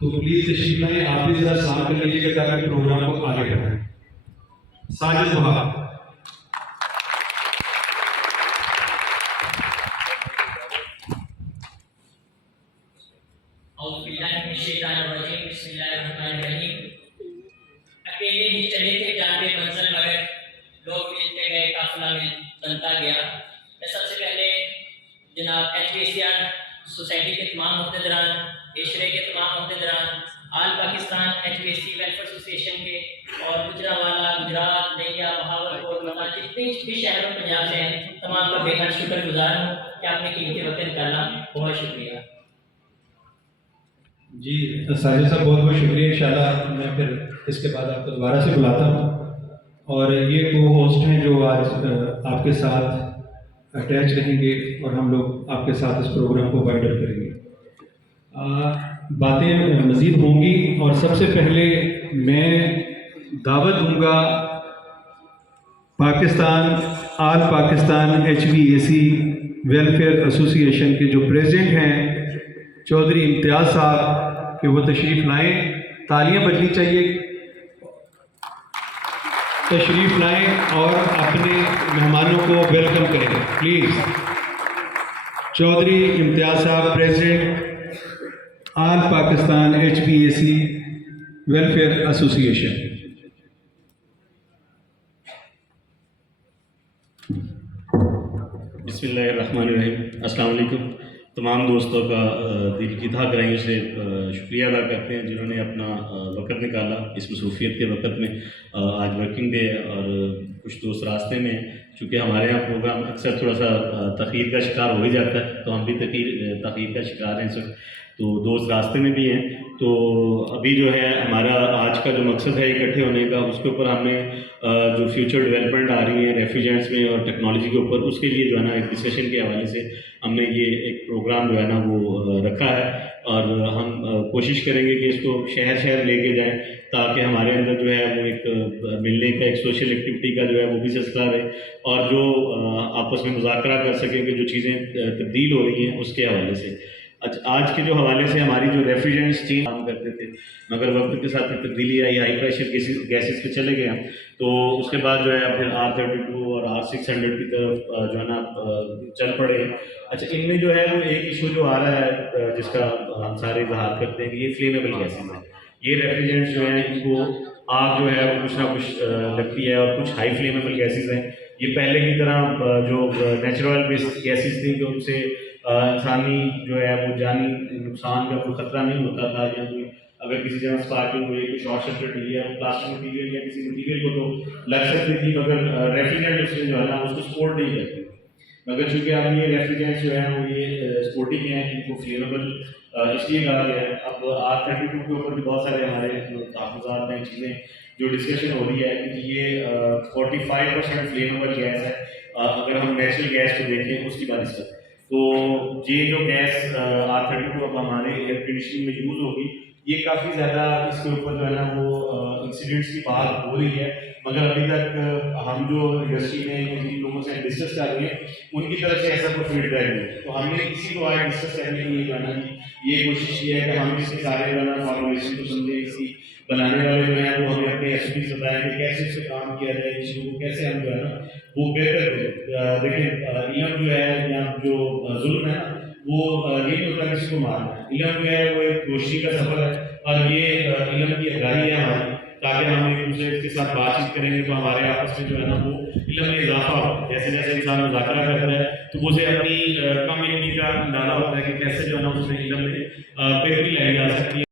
تو پلیز تشریف لائیں، آپ بھی ذرا سلام کر لیجیے گا تاکہ پروگرام کو آگے بڑھائیں۔ ساجد وہاب۔ اعوذ باللہ من الشیطان الرجیم، بسم اللہ الرحمن الرحیم۔ اکیلے ہی چلے تھے جانب منزل مگر لوگ ملتے گئے قافلہ بنتا گیا۔ میں سب سے پہلے جناب HPCR سوسائٹی کے تمام عہدیداران، عشرے کے تمام عہدیداران، آل پاکستان HPC ویلفیئر ایسوسیشن کے اور گجرانوالہ، گجرات، دہیا، بہاولپور، متا جتنے بھی شہروں پنجاب سے ہیں تمام کا بے حد شکر گزار ہوں کہ آپ نے قیمتی وقت نکالا، بہت شکریہ۔ جی ساجد صاحب بہت بہت شکریہ، انشاءاللہ میں پھر اس کے بعد آپ کو دوبارہ سے بلاتا ہوں۔ اور یہ کو ہوسٹ ہیں جو آج آپ کے ساتھ اٹیچ رہیں گے اور ہم لوگ آپ کے ساتھ اس پروگرام کو وائنڈ اپ کریں گے۔ باتیں مزید ہوں گی اور سب سے پہلے میں دعوت دوں گا آل پاکستان HVAC ویلفیئر ایسوسیشن کے جو پریزیڈنٹ ہیں چودھری امتیاز صاحب کہ وہ تشریف لائیں۔ تالیاں بجنی چاہیے، تشریف لائیں اور اپنے مہمانوں کو ویلکم کریں پلیز۔ چودھری امتیاز صاحب، پریزیڈنٹ آل پاکستان HVAC ویلفیئر ایسوسیشن۔ بسم اللہ الرحمن الرحیم۔ السلام علیکم۔ تمام دوستوں کا دل کی تہہ گہرائیوں سے شکریہ ادا کرتے ہیں جنہوں نے اپنا وقت نکالا اس مصروفیت کے وقت میں۔ آج ورکنگ ڈے ہے اور کچھ دوست راستے میں ہیں، چونکہ ہمارے یہاں پروگرام اکثر تھوڑا سا تاخیر کا شکار ہو ہی جاتا ہے، تو ہم بھی تاخیر کا شکار ہیں سر، تو دوست راستے میں بھی ہیں۔ تو ابھی جو ہے ہمارا آج کا جو مقصد ہے اکٹھے ہونے کا، اس کے اوپر ہم نے جو فیوچر ڈیولپمنٹ آ رہی ہیں ریفریجرینٹس میں اور ٹیکنالوجی کے اوپر، اس کے لیے جو ہے نا ایک ڈسکشن کے حوالے سے ہم نے یہ ایک پروگرام جو ہے نا وہ رکھا ہے، اور ہم کوشش کریں گے کہ اس کو شہر شہر لے کے جائیں تاکہ ہمارے اندر جو ہے وہ ایک ملنے کا، ایک سوشل ایکٹیویٹی کا جو ہے وہ بھی سلسلہ رہے، اور جو آپس میں مذاکرہ کر سکیں کہ جو چیزیں تبدیل ہو رہی ہیں اس کے حوالے سے۔ آج کے جو حوالے سے ہماری جو ریفریجرینٹس چین کام کرتے تھے، مگر وقت کے ساتھ تبدیلی آئی، ہائی پریشر گیسز پہ چلے گئے ہم، تو اس کے بعد جو ہے پھر R32 اور R600 کی طرف جو ہے نا چل پڑے۔ اچھا، ان میں جو ہے وہ ایک ایشو جو آ رہا ہے جس کا ہم سارے اظہار کرتے ہیں کہ یہ فلیمیبل گیسز ہیں۔ یہ ریفریجرینٹس جو ہیں ان کو آگ جو ہے وہ کچھ نہ کچھ لگتی ہے، اور کچھ ہائی فلیمیبل گیسز ہیں۔ یہ پہلے کی طرح جو نیچرل بیسڈ گیسز تھیں کہ ان سے انسانی جو ہے وہ جانی نقصان کا کوئی خطرہ نہیں ہوتا تھا، یا کوئی اگر کسی جگہ اسپارکنگ ہوئی، کوئی شارٹ سرکٹ ہوئی ہے پلاسٹک مٹیریل یا کسی مٹیریل کو تو لگ سکتی تھی، مگر ریفریجرینٹ اس میں جو ہے نا اس کو سپورٹ نہیں کرتے۔ مگر چونکہ اب یہ ریفریجرینٹ جو ہے وہ یہ سپورٹنگ ہیں، ان کو فلیمیبل اس لیے کہا گیا ہے۔ اب R32 کے اوپر بھی بہت سارے ہمارے جو تحفظات ہیں، چیزیں جو ڈسکشن ہو رہی ہے کہ یہ 45% فلیمیبل گیس ہے اگر ہم نیچرل گیس کو دیکھیں اس کی بات ہے۔ تو یہ جو گیس R32 اب ہمارے ایئر کنڈیشننگ میں یوز ہوگی، یہ کافی زیادہ اس کے اوپر جو ہے نا وہ انسیڈنٹس کی بات ہو رہی ہے، مگر ابھی تک ہم جو انڈسٹری میں جن لوگوں سے ڈسکس کر رہے ہیں ان کی طرف سے ایسا کوئی فیڈ بیک نہیں ہے۔ تو ہم نے کسی کو آج ڈسکس کرنے کے لیے جو ہے نا یہ کوشش کی ہے کہ ہم اس کے سارے جو ہے نا فارمولیشن کو سمجھیں، اس کی بنانے والے جو ہیں وہ ہمیں اپنے SOPs بتائیں کہ کیسے اس پہ کام کیا جائے، اس کو کیسے ہم جو ہے نا وہ بہتر کریں۔ دیکھیں، علم جو ہے یا جو ظلم ہے نا وہ یہ نہیں ہوتا کسی کو مارنا ہے، علم جو ہے وہ ایک روشنی کا سفر ہے، اور یہ علم کی آگاہی ہے ہماری، تاکہ ہم ایک دوسرے کے ساتھ بات چیت کریں گے تو ہمارے آپس میں جو ہے نا وہ علم میں اضافہ ہو۔ جیسے جیسے انسان مذاکرہ کرتا ہے تو اسے اپنی کم علمی کا اندازہ ہوتا ہے کہ کیسے جو ہے نا اس میں علم میں بہتری لائی جا سکتی ہے۔